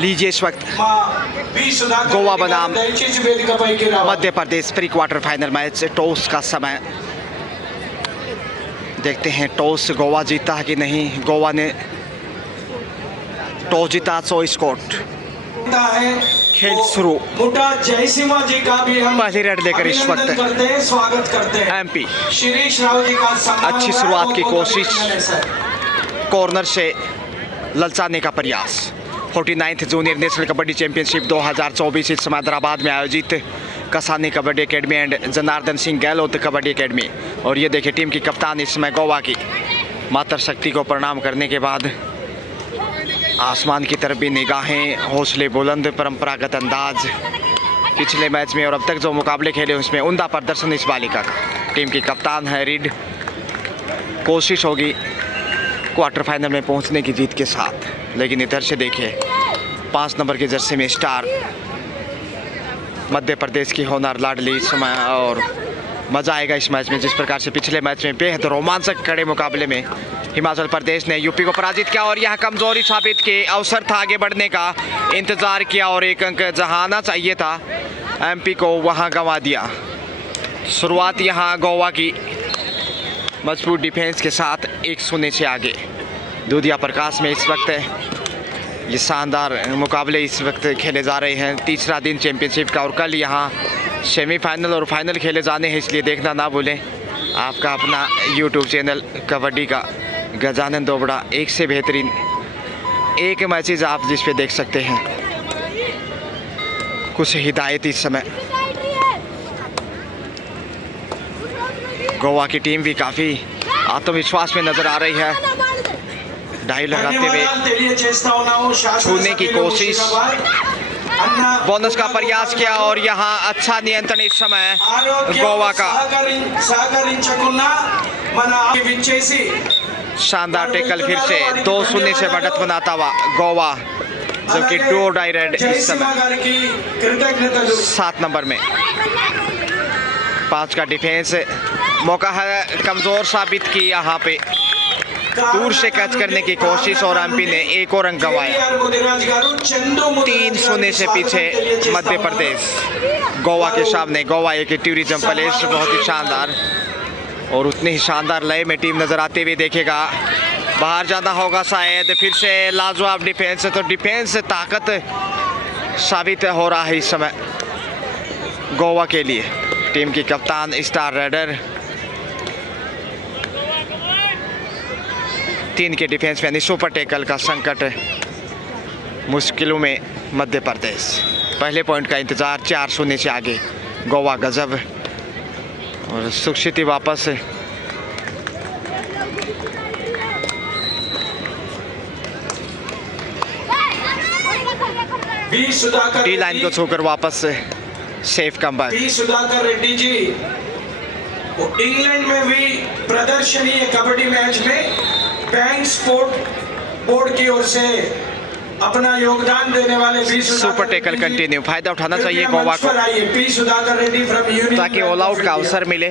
लीजिए इस वक्त गोवा बनाम Madhya Pradesh pre quarter final match toss का समय। देखते हैं टॉस गोवा जीता है कि नहीं। गोवा ने टॉस जीता, सो स्कोर खेल शुरू। जयसिम्हा जी का भी हम पहली रेड लेकर इस वक्त स्वागत करते हैं। एमपी शिरीष राव जी का सम्मान अच्छी शुरुआत की कोशिश, कॉर्नर से ललचाने का प्रयास। 49th junior national kabaddi championship 2024 इस समय हैदराबाद में आयोजित Kasani kabaddi academy and Janardhan Singh Gehlot kabaddi academy. और ये देखिए टीम की कप्तान इस समय गोवा की मातृ शक्ति को प्रणाम करने के बाद आसमान की तरफ भी निगाहें, हौसले बुलंद, परंपरागत अंदाज। पिछले मैच में और अब तक जो मुकाबले खेले उसमें उम्दा प्रदर्शन इस बालिका का। टीम की कप्तान है रीड, कोशिश होगी क्वार्टर फाइनल में पहुंचने की जीत के साथ। लेकिन इधर से देखिए 5 नंबर के जर्सी में स्टार मध्य प्रदेश की होनहार लाडली इस समय। और मज़ा आएगा इस मैच में, जिस प्रकार से पिछले मैच में बेहद रोमांचक कड़े मुकाबले में हिमाचल प्रदेश ने यूपी को पराजित किया और यह कमजोरी साबित की। अवसर था आगे बढ़ने का, इंतज़ार किया और एक अंक जहां आना चाहिए था एमपी को वहां गंवा दिया। शुरुआत यहां गोवा की मजबूत डिफेंस के साथ 1-0 से आगे। दूधिया प्रकाश में इस वक्त ये शानदार मुकाबले इस वक्त खेले जा रहे हैं। तीसरा दिन चैंपियनशिप का और कल यहाँ सेमीफाइनल और फाइनल खेले जाने हैं, इसलिए देखना ना भूलें। आपका अपना यूट्यूब चैनल कबड्डी का गजानन दोबड़ा, एक से बेहतरीन एक मैचेज आप जिस पे देख सकते हैं। कुछ हिदायत इस समय। गोवा की टीम भी काफ़ी आत्मविश्वास में नज़र आ रही है। डाई लगाते हुए छूने की कोशिश, बोनस का प्रयास किया और यहाँ अच्छा नियंत्रण इस समय गोवा का। शानदार टेकल फिर से 2-0 से बढ़त बनाता हुआ गोवा, जबकि डू डाई रेड इस समय 7 नंबर में। 5 का डिफेंस मौका है कमज़ोर साबित की यहाँ पे। दूर से कैच करने की कोशिश और एमपी ने एक और अंक गंवाया। 3-0 से पीछे मध्य प्रदेश गोवा के सामने। गोवा एक टूरिज्म पैलेस, बहुत ही शानदार और उतनी ही शानदार लय में टीम नजर आते हुए देखेगा। बाहर जाना होगा शायद। फिर से लाजवाब डिफेंस, तो डिफेंस ताकत साबित हो रहा है इस समय गोवा के लिए। टीम की कप्तान स्टार रेडर 3 के डिफेंस में सुपर टेकल का संकट मुश्किलों में मध्य प्रदेश। पहले पॉइंट का इंतजार, 4-0 से आगे गोवा। गजब और सुखसिति वापस। डी लाइन को छूकर वापस safe comeback. Sudhakar Reddy ji England में भी प्रदर्शनी है कबड्डी मैच में। बैंक स्पोर्ट बोर्ड की ओर से अपना योगदान देने वाले सुपर टेकल कंटिन्यू। फायदा उठाना चाहिए गोवा को ताकि ऑल आउट का अवसर मिले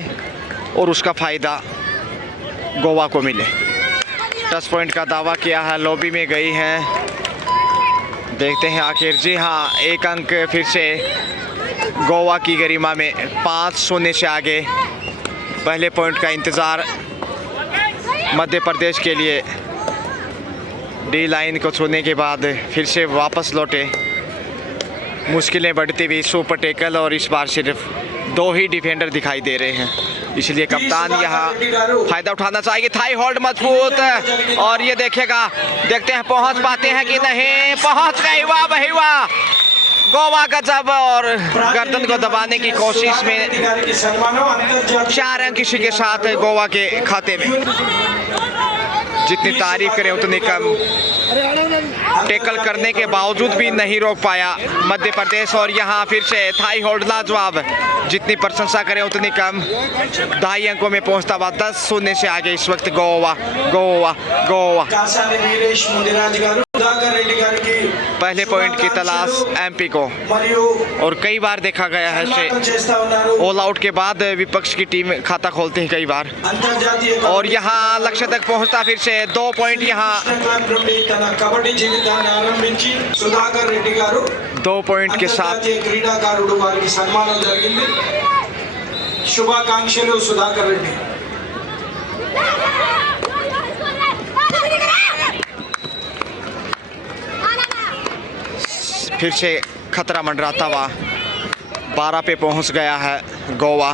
और उसका फायदा गोवा को मिले। टच पॉइंट का दावा किया है, लॉबी में गई हैं। देखते हैं आखिर। जी हाँ, एक अंक फिर से गोवा की गरिमा में। 5-0 से आगे। पहले पॉइंट का इंतज़ार मध्य प्रदेश के लिए। डी लाइन को छूने के बाद फिर से वापस लौटे। मुश्किलें बढ़ती हुई सुपर टेकल और इस बार सिर्फ 2 ही डिफेंडर दिखाई दे रहे हैं, इसलिए कप्तान यहाँ फायदा उठाना चाहिए। थाई होल्ड मजबूत और ये देखेगा, देखते हैं पहुँच पाते हैं कि नहीं। पहुँच गए, वाह भाई वाह। गोवा गजब और गर्दन को दबाने की कोशिश में 4 अंक इसी के साथ गोवा के खाते में। जितनी तारीफ करें उतनी कम। टेकल करने के बावजूद भी नहीं रोक पाया मध्य प्रदेश। और यहाँ फिर से थाई होल्ड लाजवाब, जितनी प्रशंसा करें उतनी कम। 2.5 अंकों में पहुँचता हुआ 10-0 से आगे इस वक्त गोवा। गोवा गोवा। पहले पॉइंट की तलाश एमपी को, और कई बार देखा गया है से ऑल आउट के बाद विपक्ष की टीम खाता खोलते हैं कई बार। और यहाँ लक्ष्य तक पहुंचता फिर से 2 पॉइंट यहाँ, कबड्डी जीविताన్ని ఆరంభించి సుధాకర్ రెడ్డి గారు 2 पॉइंट के साथ అంతర్జాతీయ క్రీడాకారుడు వారికి సన్మానం జరిగింది। శుభాకాంక్షలు సుధాకర్ రెడ్డి। फिर से खतरा मंडराता हुआ 12 पे पहुंच गया है गोवा।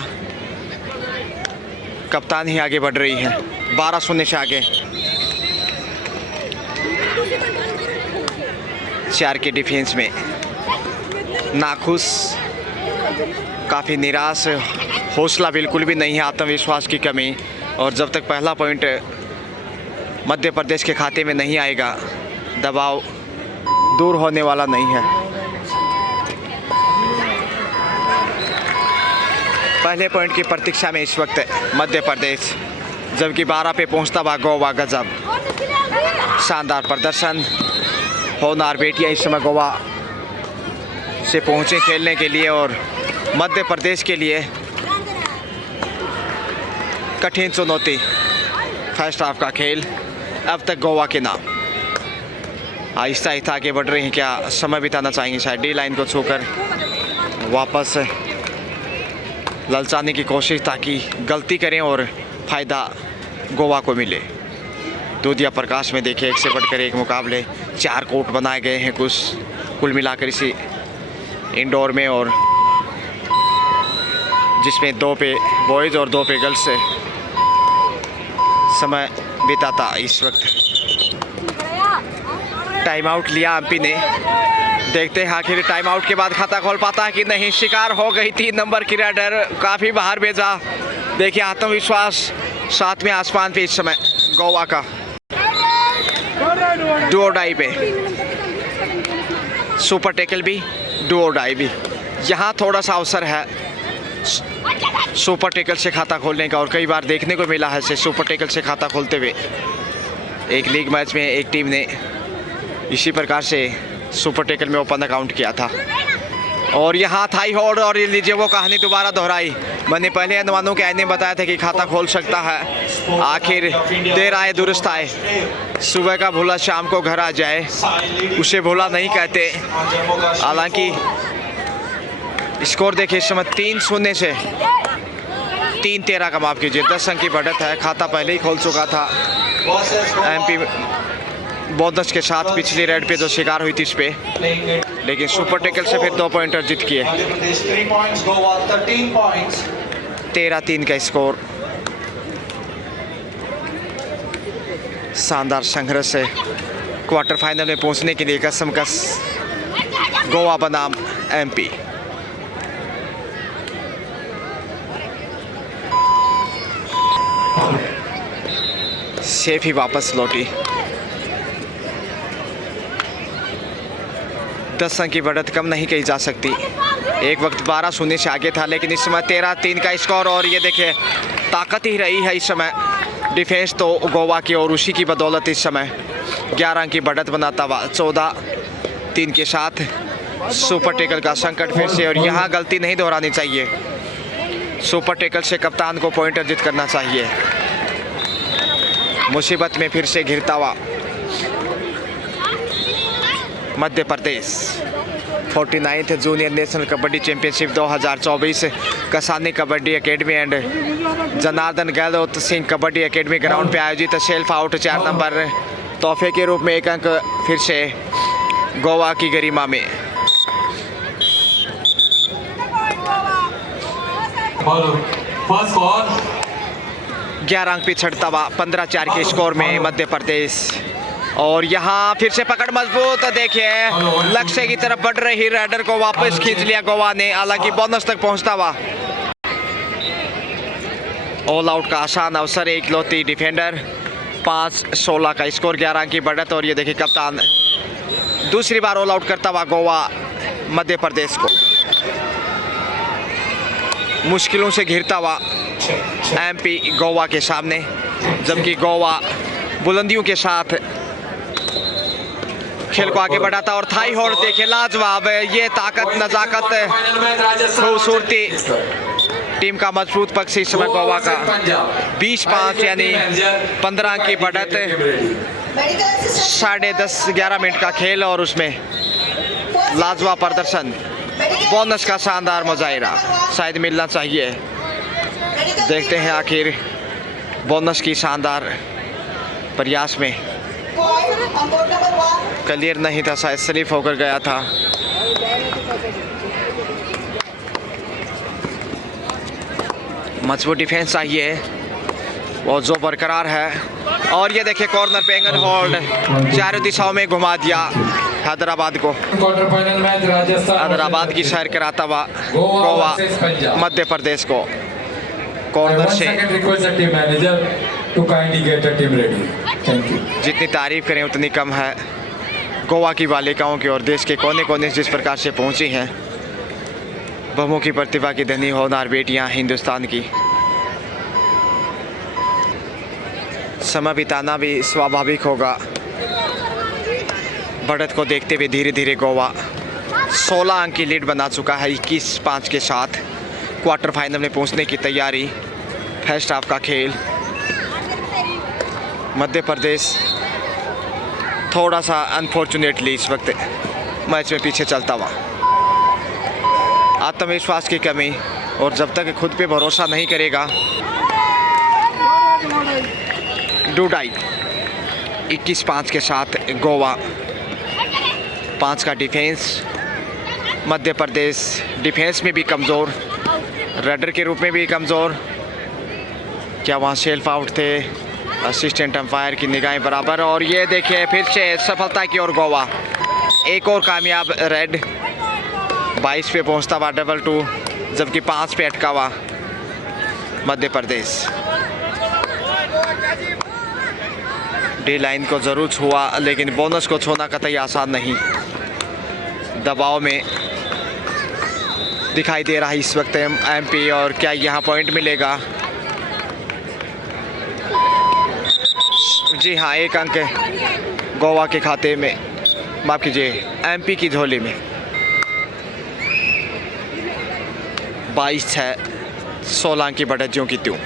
कप्तान ही आगे बढ़ रही है 12-0 से आगे। 4 के डिफेंस में नाखुश, काफ़ी निराश, हौसला बिल्कुल भी नहीं है, आत्मविश्वास की कमी। और जब तक पहला पॉइंट मध्य प्रदेश के खाते में नहीं आएगा, दबाव दूर होने वाला नहीं है। पहले पॉइंट की प्रतीक्षा में इस वक्त मध्य प्रदेश, जबकि 12 पे पहुंचता हुआ गोवा। गजब शानदार प्रदर्शन, होनहार बेटियां इस समय गोवा से पहुंचे खेलने के लिए, और मध्य प्रदेश के लिए कठिन चुनौती। फर्स्ट हाफ का खेल अब तक गोवा के नाम। आहिस्ता आहिस्ता आगे बढ़ रही हैं, क्या समय बिताना चाहेंगे शायद। डी लाइन को छूकर वापस ललचाने की कोशिश, ताकि गलती करें और फ़ायदा गोवा को मिले। दूधिया प्रकाश में देखिए एक से बढ़कर एक मुकाबले, 4 कोर्ट बनाए गए हैं कुल मिलाकर इसी इंडोर में, और जिसमें 2 पे बॉयज़ और 2 पे गर्ल्स से समय बिताता इस वक्त। टाइम आउट लिया एमपी ने, देखते हैं आखिर टाइम आउट के बाद खाता खोल पाता है कि नहीं। शिकार हो गई 3 नंबर की राइडर, काफ़ी बाहर भेजा। देखिए आत्मविश्वास 7वें आसमान पे इस समय गोवा का। डू और डाई पे सुपर टेकल भी, डू और डाई भी। यहाँ थोड़ा सा अवसर है सुपर टेकल से खाता खोलने का, और कई बार देखने को मिला है से सुपर टेकल से खाता खोलते हुए। एक लीग मैच में एक टीम ने इसी प्रकार से सुपर टेकल में ओपन अकाउंट किया था। और यहाँ थाई होल्ड, और ये लीजिए वो कहानी दोबारा दोहराई। मैंने पहले अनुमानों के आने बताया था कि खाता खोल सकता है, आखिर देर आए दुरुस्त आए। सुबह का भूला शाम को घर आ जाए, उसे भूला नहीं कहते। हालांकि स्कोर देखिए इस समय 3-0 से 3-13 का, माफ कीजिए 10 अंक की बढ़त है। खाता पहले ही खोल चुका था एमपी बोनस के साथ पिछली रेड पे जो शिकार हुई थी इस पे, लेकिन सुपर टेकल से फिर 2 पॉइंट अर्जित किए। 13-3 का स्कोर। शानदार संघर्ष से क्वार्टर फाइनल में पहुंचने के लिए कसमकस गोवा बनाम एमपी। सेफ ही वापस लौटी। 10 अंक की बढ़त कम नहीं कही जा सकती। एक वक्त 12-0 से आगे था, लेकिन इस समय 13-3 का स्कोर। और ये देखिए ताकत ही रही है इस समय डिफेंस तो गोवा की, और उसी की बदौलत इस समय 11 अंक की बढ़त बनाता हुआ 14-3 के साथ सुपर टेकल का संकट फिर से। और यहाँ गलती नहीं दोहरानी चाहिए, सुपर टेकल से कप्तान को पॉइंट अर्जित करना चाहिए। मुसीबत में फिर से घिरता हुआ Madhya Pradesh. 49th junior national kabaddi championship 2024 Kasani kabaddi academy and Janardhan Gehlot Singh kabaddi academy ground पे आयोजित सेल्फ आउट 4 नंबर तोहफे के रूप में 1 अंक फिर से गोवा की गरिमा में। फर्स्ट बॉल 11 अंक पिछड़ता हुआ 15-4 के स्कोर में मध्य प्रदेश। और यहाँ फिर से पकड़ मजबूत, देखिए लक्ष्य की तरफ बढ़ रही राइडर को वापस खींच लिया गोवा ने, हालांकि बोनस तक पहुंचता हुआ। ऑल आउट का आसान अवसर, एकलौती डिफेंडर। 5-16 का स्कोर, 11 अंक की बढ़त। और ये देखिए कप्तान दूसरी बार ऑल आउट करता हुआ गोवा मध्य प्रदेश को। मुश्किलों से घिरता हुआ एमपी गोवा के सामने, जबकि गोवा बुलंदियों के साथ खेल को आगे बढ़ाता और थाई होल्ड देखे लाजवाब, ये ताकत नजाकत खूबसूरती टीम का मजबूत पक्ष इस समय गोवा का 20-5 यानी 15 अंक की बढ़त, 10:30-11 मिनट का खेल और उसमें लाजवाब प्रदर्शन, बोनस का शानदार मुजाहिरा शायद मिलना चाहिए। देखते हैं आखिर बोनस की शानदार प्रयास में क्लियर नहीं था, शायद स्लिप होकर गया था। मजबूत डिफेंस चाहिए और जो बरकरार है। और ये देखिए कॉर्नर पे एंगल होल्ड चारों दिशाओं में घुमा दिया हैदराबाद को। Quarter final match Rajasthan Hyderabad की सैर कराता हुआ गोवा मध्य प्रदेश को कॉर्नर से। Team manager to kindly get a team ready. Thank you. जितनी तारीफ करें उतनी कम है गोवा की बालिकाओं की और देश के कोने कोने जिस प्रकार से पहुंची हैं बहुमुखी प्रतिभा की धनी होनहार बेटियां हिंदुस्तान की। समय बिताना भी स्वाभाविक होगा। बढ़त को देखते हुए धीरे धीरे गोवा 16 अंक की लीड बना चुका है 21-5 के साथ। क्वार्टर फाइनल में पहुंचने की तैयारी। फर्स्ट हाफ का खेल मध्य प्रदेश थोड़ा सा अनफॉर्चुनेटली इस वक्त मैच में पीछे चलता हुआ। आत्मविश्वास की कमी और जब तक खुद पे भरोसा नहीं करेगा। डूडाई 21-5 के साथ गोवा 5 का डिफेंस। मध्य प्रदेश डिफेंस में भी कमज़ोर, रेडर के रूप में भी कमज़ोर। क्या वहाँ सेल्फ आउट थे? असिस्टेंट अंपायर की निगाहें बराबर। और ये देखिए फिर से सफलता की ओर गोवा, एक और कामयाब रेड। 22 पे पहुंचता हुआ 2-2, जबकि 5 पे अटका हुआ मध्य प्रदेश। डी लाइन को जरूर छुआ लेकिन बोनस को छूना कतई आसान नहीं। दबाव में दिखाई दे रहा है इस वक्त एमपी। और क्या यहाँ पॉइंट मिलेगा? जी हाँ, 1 अंक गोवा के खाते में, माफ कीजिए एमपी की झोली में। 22-6, 16 अंक की बढ़त ज्यों की त्यों।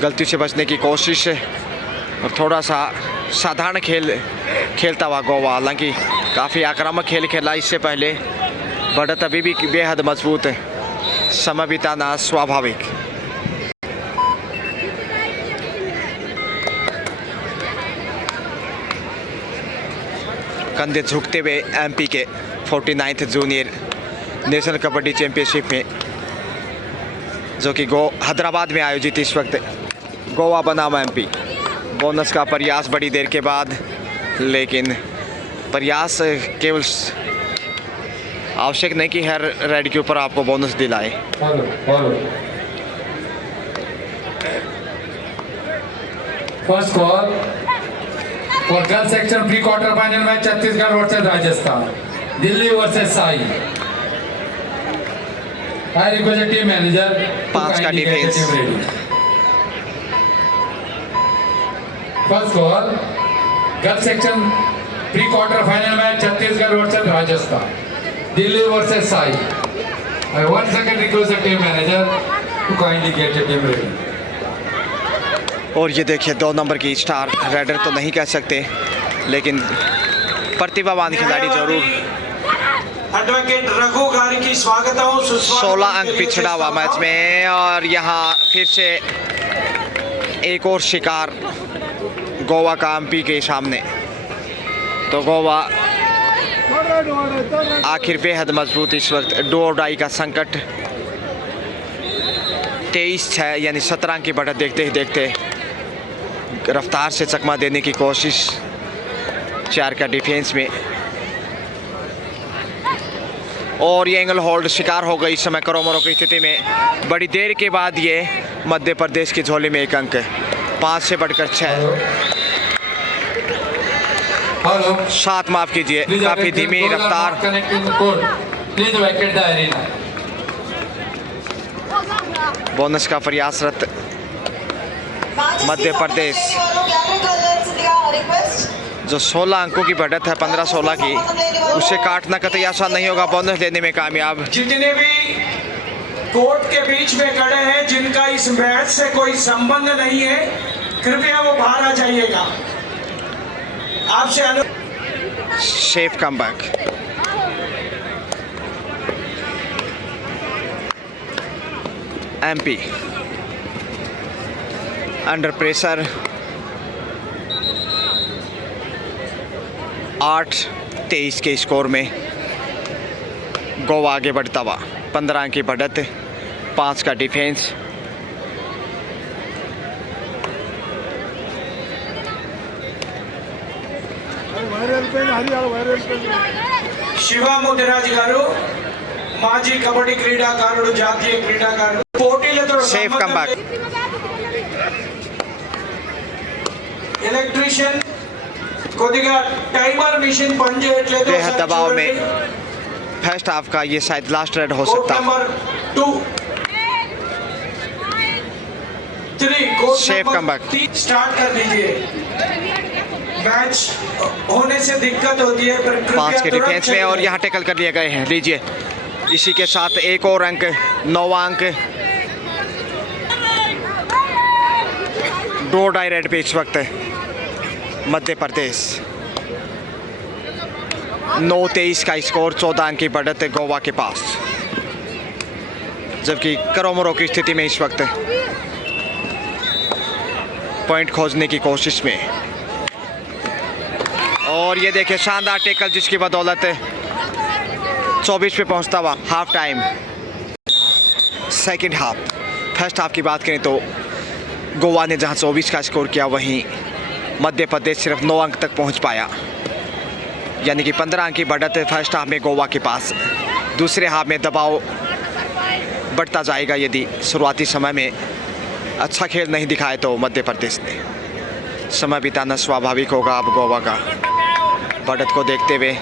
गलती से बचने की कोशिश और थोड़ा सा साधारण खेल खेलता हुआ गोवा, हालांकि काफ़ी आक्रामक खेल खेला इससे पहले। बढ़त अभी भी बेहद मजबूत है। समय बिताना स्वाभाविक। कंधे झुकते हुए एमपी के 49th junior national kabaddi championship में, जो कि हैदराबाद में आयोजित इस वक्त गोवा बनाम एमपी। बोनस का प्रयास बड़ी देर के बाद, लेकिन प्रयास केवल आवश्यक नहीं कि हर रेड के ऊपर आपको बोनस दिलाए। First call for girls section pre quarter final match Chhattisgarh versus Rajasthan, Delhi versus Sai. I request team manager 5 का defence. First call girls section pre quarter final match Chhattisgarh versus Rajasthan, Delhi versus Sai. I 1 second request the team manager to kindly get the team ready. और ये देखिए 2 number की star, raider तो नहीं कह सकते लेकिन प्रतिभावान खिलाड़ी जरूर। एडवोकेट रघु गार्गी स्वागत हो। 16 अंक पिछड़ा हुआ मैच में। और यहाँ फिर से एक और शिकार गोवा का एमपी के सामने। तो गोवा आखिर बेहद मजबूत इस वक्त। डू और डाई का संकट। 23-6 यानी 17 अंक की बढ़त देखते ही देखते रफ्तार से चकमा देने की कोशिश 4 का डिफेंस में। और ये एंगल होल्ड शिकार हो गई इस समय करोमरो की स्थिति में। बड़ी देर के बाद ये मध्य प्रदेश की झोली में 1 अंक, 5 से बढ़कर 6। 7 माफ कीजिए, काफी धीमी रफ्तार। बोनस का प्रयासरत मध्य प्रदेश। जो 16 अंकों की बढ़त है 15-16 की, उसे काटना कतई आसान नहीं होगा। बोनस लेने में कामयाब। जितने भी कोर्ट के बीच में खड़े हैं जिनका इस मैच से कोई संबंध नहीं है, कृपया वो बाहर आ जाइएगा। आपसे safe comeback. MP under pressure, 8-23 के स्कोर में गोवा आगे बढ़ता हुआ। 15 अंक की बढ़त, 5 का डिफेंस। శివ ముదిరాజ్ గారు మాజీ కబడ్డీ క్రీడాకారుడు, జాతీయ క్రీడాకారుడు, పోటీలతో सेफ कमबैक। ఎలక్ట్రీషియన్ కొద్దిగా టైమర్ మిషన్ పనిచేయట్లేదు। बेहद दबाव में फर्स्ट हाफ का ये शायद लास्ट रेड हो कोर्ट सकता। Number 2 3 court Safe number comeback। 3 start कर दीजिए। मैच होने से दिक्कत होती है, पर 5 के कृपया डिफेंस में और यहाँ टैकल कर लिए गए हैं। लीजिए, इसी के साथ एक और अंक, 9वां अंक। दो डाई रेड पे इस वक्त मध्य प्रदेश। 9-23 का स्कोर, 14 अंक की बढ़त है गोवा के पास। जबकि करोमरो की स्थिति में इस वक्त पॉइंट खोजने की कोशिश में। और ये देखिए शानदार टैकल, जिसकी बदौलत 24 पे पहुंचता हुआ। Half time, second half. First half की बात करें तो गोवा ने जहां 24 का स्कोर किया, वहीं मध्य प्रदेश सिर्फ 9 अंक तक पहुंच पाया। यानी कि 15 अंक की बढ़त है फर्स्ट हाफ में गोवा के पास। दूसरे हाफ में दबाव बढ़ता जाएगा यदि शुरुआती समय में अच्छा खेल नहीं दिखाए तो मध्य प्रदेश ने। समय बिताना स्वाभाविक होगा अब गोवा का, बढ़त को देखते हुए।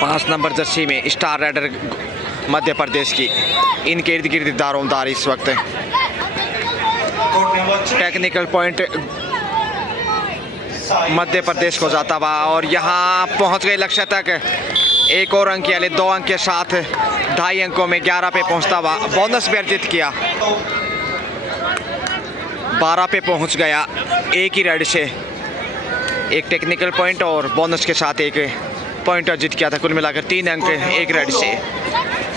पाँच नंबर जर्सी में स्टार राइडर मध्य प्रदेश की, इनके इर्द गिर्द दारोमदार इस वक्त। टेक्निकल पॉइंट मध्य प्रदेश को जाता हुआ और यहाँ पहुँच गए लक्ष्य तक। एक और अंक यानी 2 अंक के साथ 2.5 अंकों में 11 पे पहुँचता हुआ। बोनस भी अर्जित किया, 12 पे पहुँच गया। एक ही रेड से एक टेक्निकल पॉइंट और बोनस के साथ एक पॉइंट अर्जित किया था। कुल मिलाकर 3 अंक एक रेड से।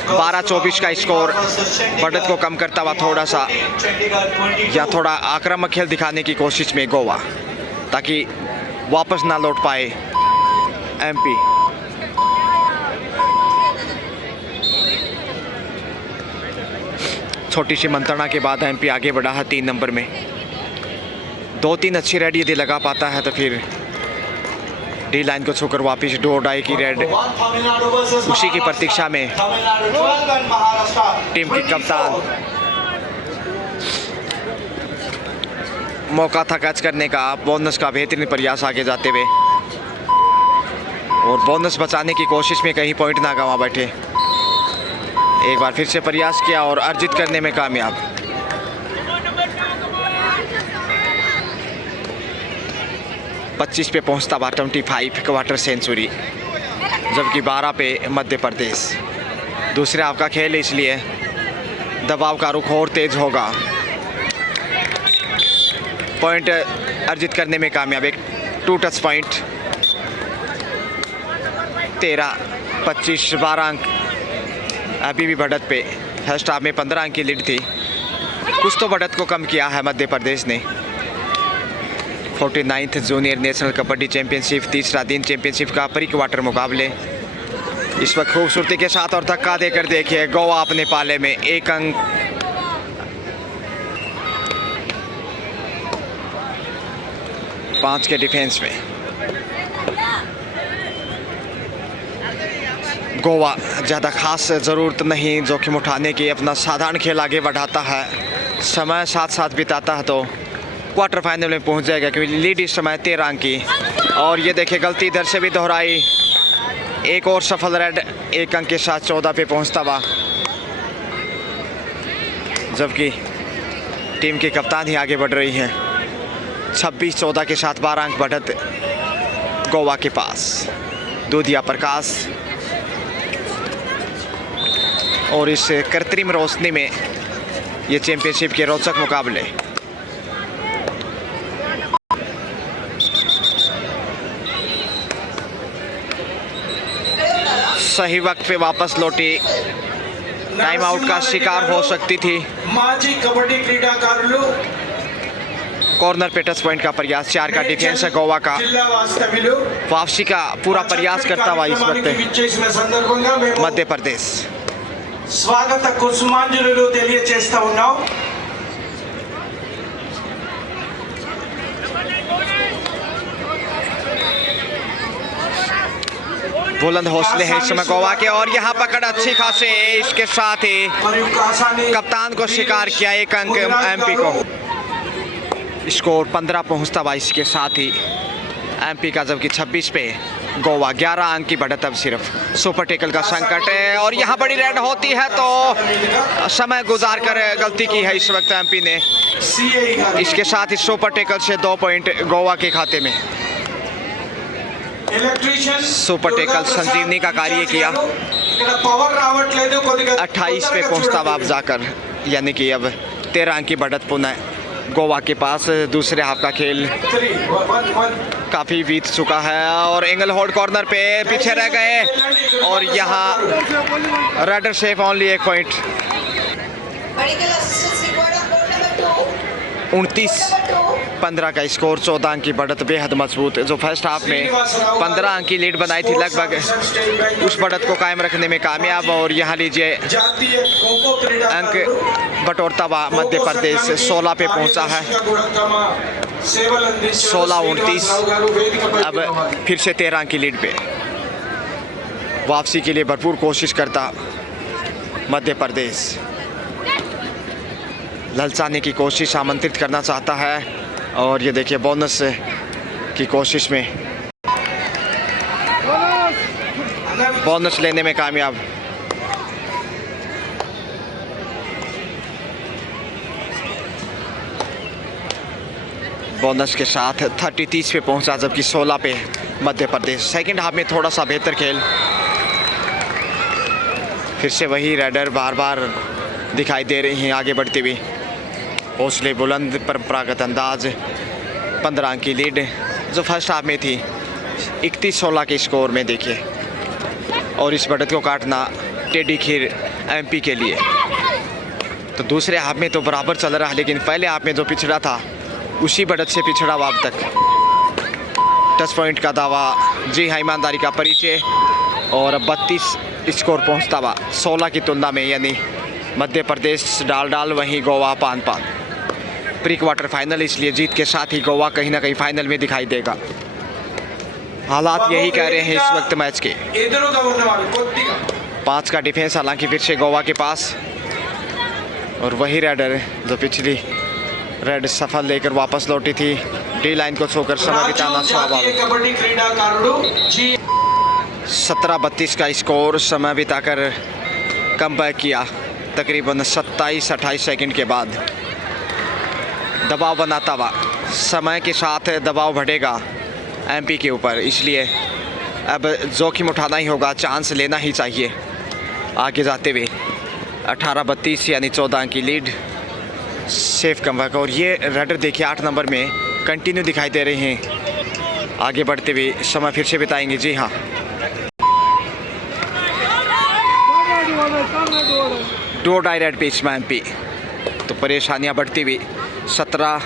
12-24 का स्कोर बढ़त को कम करता हुआ थोड़ा सा, या थोड़ा आक्रामक खेल दिखाने की कोशिश में गोवा, ताकि वापस ना लौट पाए एमपी। छोटी सी मंत्रणा के बाद एमपी आगे बढ़ा है 3 नंबर में। 2-3 अच्छी रेड यदि लगा पाता है तो फिर डी लाइन को छूकर वापस 2-2.5 की रेड, उसी की प्रतीक्षा में टीम की कप्तान। मौका था कैच करने का, बोनस का बेहतरीन प्रयास आगे जाते हुए, और बोनस बचाने की कोशिश में कहीं पॉइंट ना गंवा बैठे। एक बार फिर से प्रयास किया और अर्जित करने में कामयाब। पच्चीस पे पहुंचता हुआ 25 क्वार्टर सेंचुरी, जबकि 12 पे मध्य प्रदेश। दूसरे हाफ का खेल है, इसलिए दबाव का रुख और तेज होगा। पॉइंट अर्जित करने में कामयाब, एक 2 टच पॉइंट। 13-25, 12 अंक अभी भी बढ़त पे। फर्स्ट हाफ में 15 अंक की लीड थी, कुछ तो बढ़त को कम किया है मध्य प्रदेश ने। 49th junior national kabaddi championship, तीसरा दिन चैंपियनशिप का प्री क्वार्टर मुकाबले इस वक्त खूबसूरती के साथ, और धक्का देकर देखिए गोवा अपने पाले में 1 अंक। पाँच के डिफेंस में गोवा ज़्यादा खास ज़रूरत नहीं जोखिम उठाने की, अपना साधारण खेल आगे बढ़ाता है, समय साथ साथ बिताता है तो क्वार्टर फाइनल में पहुंच जाएगा, क्योंकि लीड इस समय 13 अंक की। और ये देखिए गलती इधर से भी दोहराई, एक और सफल रेड 1 अंक के साथ 14 पे पहुंचता हुआ, जबकि टीम के कप्तान ही आगे बढ़ रही हैं। 26-14 के साथ 12 अंक बढ़त गोवा के पास। दूधिया प्रकाश और इस कृत्रिम रोशनी में ये चैंपियनशिप के रोचक मुकाबले। सही वक्त पे वापस लौटी, टाइम आउट का शिकार हो सकती थी। माजी कबड्डी क्रीडाकारुలు कॉर्नर पे टच पॉइंट का प्रयास, 4 का डिफेंस है गोवा का। జిల్లా వాస్తవ్యులు वापसी का पूरा प्रयास करता हुआ इस वक्त విచ్చేసిన సందర్భంగా మేము मध्य प्रदेश। స్వాగత కుసుమాంజలులు తెలియజేస్తా ఉన్నాం। बुलंद हौसले हैं इस समय गोवा के और यहाँ पकड़ अच्छी खासी, इसके साथ ही మరియు కాసాని कप्तान को शिकार किया, 1 अंक एमपी को। स्कोर 15 पहुँचता हुआ इसके साथ ही एमपी का, जबकि 26 पे गोवा। 11 अंक की बढ़त अब सिर्फ। सुपर टेकल का संकट है और यहाँ बड़ी रेड होती है तो समय गुजार कर गलती की है इस वक्त एमपी ने। సిఐ గారు इसके साथ ही सुपर टेकल से 2 पॉइंट गोवा के खाते में। ఎలక్ట్రీషియన్ सुपर टेकल संजीवनी का कार्य किया। ఇక్కడ పవర్ రావట్లేదు కొద్దిగా 28 पे पहुँचता हुआ अब जाकर, यानी कि अब 13 अंक की बढ़त पुनः गोवा के पास। दूसरे हाफ का खेल 3-1 काफ़ी बीत चुका है और एंगल होल्ड कॉर्नर पे पीछे रह गए और यहाँ raider safe only 1 point. Medical assistance required on board number 2. 29-15 का स्कोर। 14 अंक की बढ़त बेहद मजबूत, जो फर्स्ट हाफ में 15 अंक की लीड बनाई थी लगभग, उस बढ़त को कायम रखने में कामयाब। और यहाँ लीजिए జాతీయ ఖోఖో अंक క్రీడాకారులు बटोरता हुआ मध्य प्रदेश 16 पे पहुंचा है। 16-29 अब फिर से 13 अंक की लीड पे। वापसी के लिए भरपूर कोशिश करता मध्य प्रदेश, ललचाने की कोशिश, आमंत्रित करना चाहता है। और ये देखिए बोनस की कोशिश में बोनस लेने में कामयाब। बोनस के साथ 30 पे पहुंचा, जबकि 16 पे मध्य प्रदेश। सेकंड हाफ में थोड़ा सा बेहतर खेल, फिर से वही रेडर बार बार दिखाई दे रही हैं आगे बढ़ती हुई। हौसले बुलंद, परंपरागत अंदाज। 15 अंक की लीड जो फर्स्ट हाफ में थी 31-16 के स्कोर में देखिए। और इस बढ़त को काटना टेडी खीर एमपी के लिए। तो दूसरे हाफ में तो बराबर चल रहा है, लेकिन पहले हाफ में जो पिछड़ा था उसी बढ़त से पिछड़ा हुआ अब तक। टच पॉइंट का दावा, जी हाँ, ईमानदारी का परिचय। और अब 32 स्कोर पहुंचता हुआ 16 की तुलना में, यानी मध्य प्रदेश डाल वहीं गोवा पान। प्री क्वार्टर फाइनल, इसलिए जीत के साथ ही गोवा कहीं ना कहीं फाइनल में दिखाई देगा। हालात यही कह रहे हैं इस वक्त मैच के। ఎదురుగా ఉన్నవారు కొద్దిగా 5 का डिफेंस हालांकि फिर से गोवा के पास। और वही रेडर जो पिछली रेड सफल लेकर वापस लौटी थी, डी लाइन को छोकर समय बिताना జాతీయ स्वाभाविक। కబడ్డీ క్రీడాకారుడు జి 17-32 का स्कोर। समय बिताकर कमबैक किया तकरीबन 27-28 सेकंड के बाद। दबाव बनाता हुआ, समय के साथ दबाव बढ़ेगा एमपी के ऊपर, इसलिए अब जोखिम उठाना ही होगा, चांस लेना ही चाहिए आगे जाते हुए। 18-32 यानी 14 की लीड, सेफ कमबैक। और ये रेडर देखिए 8 नंबर में कंटिन्यू दिखाई दे रहे हैं आगे बढ़ते हुए। समय फिर से बिताएंगे, जी हाँ। डो डाई रेड पिच में एमपी, तो परेशानियां बढ़ती हुई। 17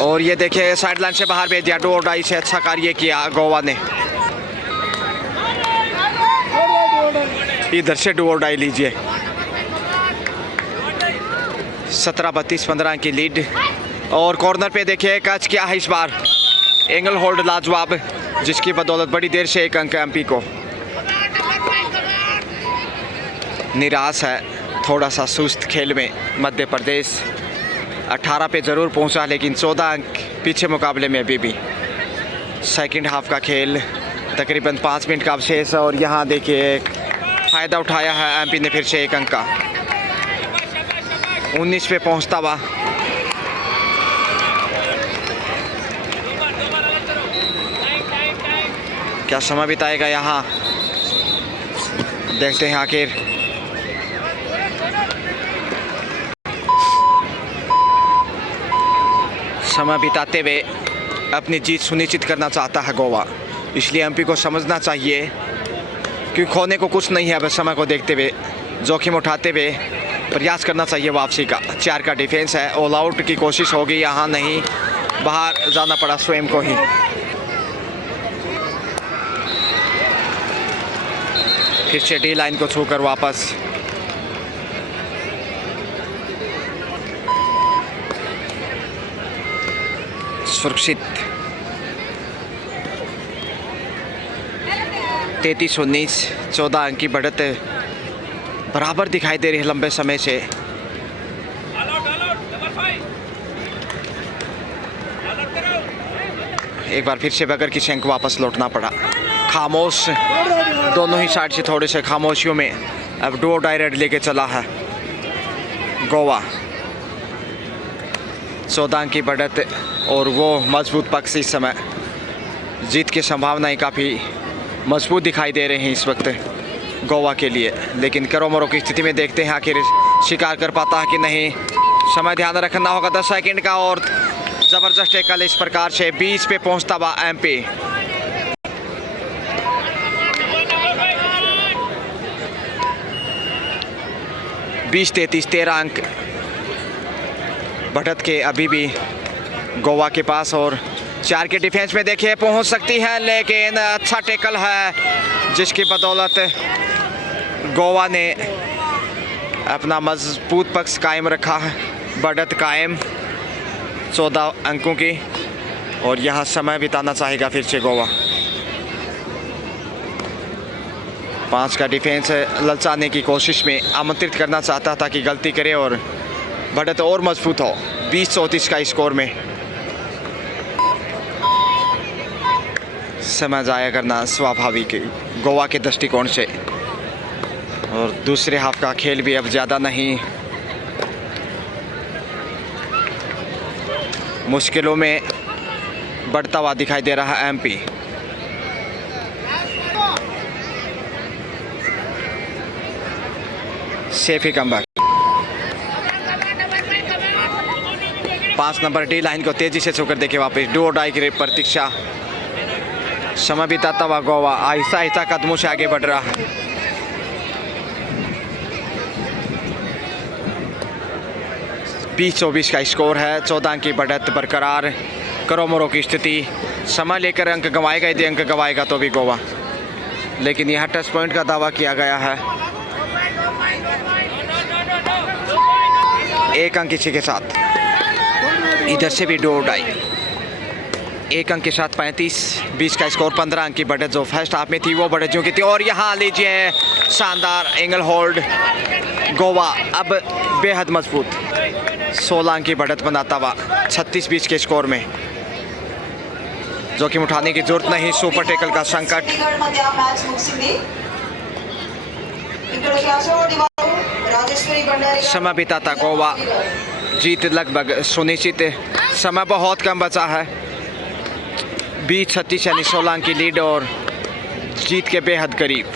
और ये देखिए साइड लाइन से बाहर भेज दिया। डो डाई से अच्छा कार्य किया गोवा ने। इधर से डो डाई लीजिए। 17-32, 15 की लीड। और कॉर्नर पे देखिए कैच किया है इस बार, एंगल होल्ड लाजवाब, जिसकी बदौलत बड़ी देर से 1 अंक एमपी को। निराश है थोड़ा सा सुस्त खेल में मध्य प्रदेश। 18 पे ज़रूर पहुंचा, लेकिन 14 अंक पीछे मुकाबले में अभी भी। सेकंड हाफ का खेल, तकरीबन 5 मिनट का अवशेष। और यहाँ देखिए फ़ायदा उठाया है एमपी ने फिर से 1 अंक का। 19 पे पहुंचता हुआ। क्या समय बिताएगा यहाँ, देखते हैं आखिर। समय बिताते हुए अपनी जीत सुनिश्चित करना चाहता है गोवा, इसलिए एमपी को समझना चाहिए कि खोने को कुछ नहीं है। बस समय को देखते हुए जोखिम उठाते हुए प्रयास करना चाहिए वापसी का। 4 का डिफेंस है, ऑल आउट की कोशिश होगी यहाँ, नहीं, बाहर जाना पड़ा स्वयं को ही। फिर से डी लाइन को छूकर वापस। सुरक्षित 33-19, 14 अंक की बढ़त बराबर दिखाई दे रही है लंबे समय से। एक बार फिर से बगर की शंख वापस लौटना पड़ा। खामोश, दोनों ही साइड से थोड़े से खामोशियों में अब डो डायरेक्ट लेके चला है गोवा। 14 अंक की बढ़त और वो मजबूत पक्ष इस समय जीत की संभावनाएं काफ़ी मजबूत दिखाई दे रही हैं इस वक्त गोवा के लिए। लेकिन करोमरो की स्थिति में देखते हैं आखिर शिकार कर पाता है कि नहीं। समय ध्यान रखना होगा 10 सेकंड का, और ज़बरदस्त टैकल इस प्रकार से 20 पे पहुंचता हुआ एमपी। बीस 33, 13 अंक बढ़त के अभी भी गोवा के पास। और 4 के डिफेंस में देखिए पहुंच सकती है, लेकिन अच्छा टैकल है जिसकी बदौलत गोवा ने अपना मजबूत पक्ष कायम रखा है। बढ़त कायम 14 अंकों की, और यहाँ समय बिताना चाहेगा फिर से गोवा। 5 का डिफेंस ललचाने की कोशिश में आमंत्रित करना चाहता था कि गलती करे और बढ़त और मजबूत हो। 20-34 का स्कोर में समय जाया करना स्वाभाविक गोवा के दृष्टिकोण से। और दूसरे हाफ का खेल भी अब ज़्यादा नहीं, मुश्किलों में बढ़ता हुआ दिखाई दे रहा है MP. Saifee comeback. 5 number D line को तेजी से छूकर देखे वापस। डू और डाई की प्रतीक्षा। समय बिताता हुआ गोवा आहिस्ता आहिस्ता कदमों से आगे बढ़ रहा है। बीस 24 का स्कोर है। 14 अंक की बढ़त बरकरार। करोमरो की स्थिति, समय लेकर अंक गंवाएगा, यदि अंक गंवाएगा तो भी गोवा। लेकिन यहाँ टच पॉइंट का दावा किया गया है। 1 अंक इसी के साथ। इधर से भी डो डाई। 1 अंक के साथ 35-20 का स्कोर। 15 अंक की बढ़त जो फर्स्ट हाफ में थी वो बढ़त की थी। और यहाँ लीजिए शानदार एंगल होल्ड। गोवा अब बेहद मजबूत 16 अंक की बढ़त बनाता हुआ 36-20 के स्कोर में। जोखिम उठाने की जरूरत नहीं। सुपर टैकल का संकट। समय बिताता गोवा, जीत लगभग सुनिश्चित। समय बहुत कम बचा है। 20-36 यानी 16 अंक की लीड और जीत के बेहद करीब।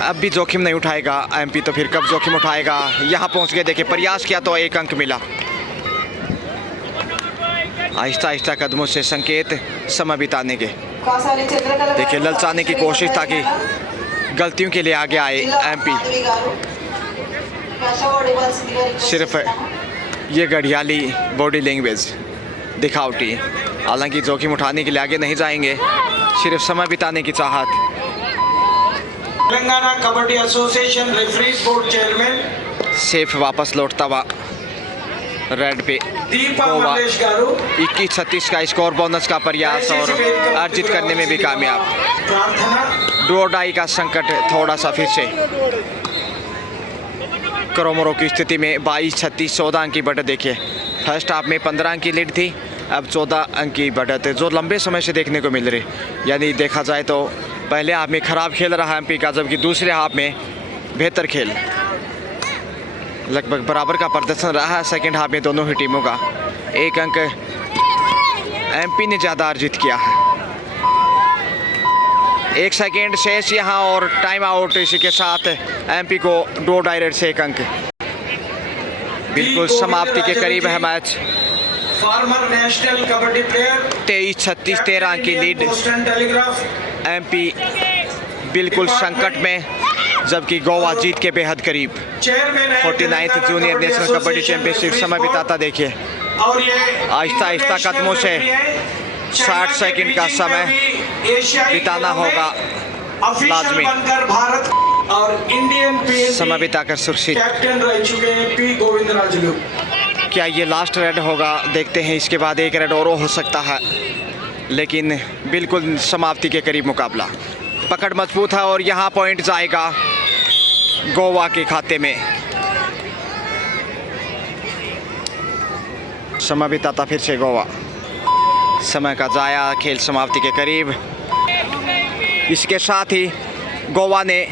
अब भी जोखिम नहीं उठाएगा एमपी तो फिर कब जोखिम उठाएगा। यहाँ पहुँच गए, देखिए प्रयास किया तो 1 अंक मिला। आहिस्ता आहिस्ता कदमों से संकेत समय बिताने के। देखिए ललचाने की कोशिश ताकि गलतियों के लिए आगे आए एमपी। सिर्फ ये घड़ियाली बॉडी लैंग्वेज दिखावटी, हालांकि जोखिम उठाने के लिए आगे नहीं जाएंगे, सिर्फ समय बिताने की चाहत। Telangana kabaddi association referee board chairman safe वापस लौटता हुआ रेड पे। गोवा 21-36 का स्कोर। बोनस का प्रयास और अर्जित करने में भी कामयाब। प्रार्थना डू और डाई का संकट थोड़ा सा फिर से। करोमरो की स्थिति में 22-36, 14 अंक की बढ़त। देखिए फर्स्ट हाफ में 15 अंक की लीड थी, अब 14 अंक की बढ़त जो लंबे समय से देखने को मिल रही। यानी देखा जाए तो पहले हाफ में खराब खेल रहा एमपी का, जबकि दूसरे हाफ में बेहतर खेल। लगभग बराबर का प्रदर्शन रहा है सेकंड हाफ में दोनों ही टीमों का। एक अंक एमपी ने ज़्यादा अर्जित किया है। 1 सेकंड शेष यहाँ और टाइम आउट। इसी के साथ एमपी को 2 डायरेक्ट से 1 अंक। बिल्कुल समाप्ति के करीब है match. Farmer national kabaddi player 23-36 13 अंक की लीड। बोस्टन टेलीग्राफ एमपी बिल्कुल संकट में, जबकि गोवा जीत के बेहद करीब। Chairman 49th junior national kabaddi championship समय बिताता देखिए। और ये आहिस्ता आहिस्ता कदमों से 60 सेकंड का समय बिताना होगा लाजमी। बनकर भारत और इंडियन पीएनबी समय बिताकर सुरक्षित। कैप्टन रह चुके हैं पी गोविंदराजुलू। क्या ये लास्ट रेड होगा? देखते हैं। इसके बाद एक रेड और हो सकता है, लेकिन बिल्कुल समाप्ति के करीब मुकाबला। पकड़ मजबूत है और यहाँ पॉइंट जाएगा गोवा के खाते में। समय बिताता फिर से गोवा। समय का जाया, खेल समाप्ति के करीब। इसके साथ ही गोवा ने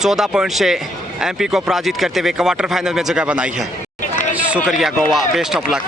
14 पॉइंट से एमपी को पराजित करते हुए क्वार्टर फाइनल में जगह बनाई है। शुक्रिया गोवा, बेस्ट ऑफ लक।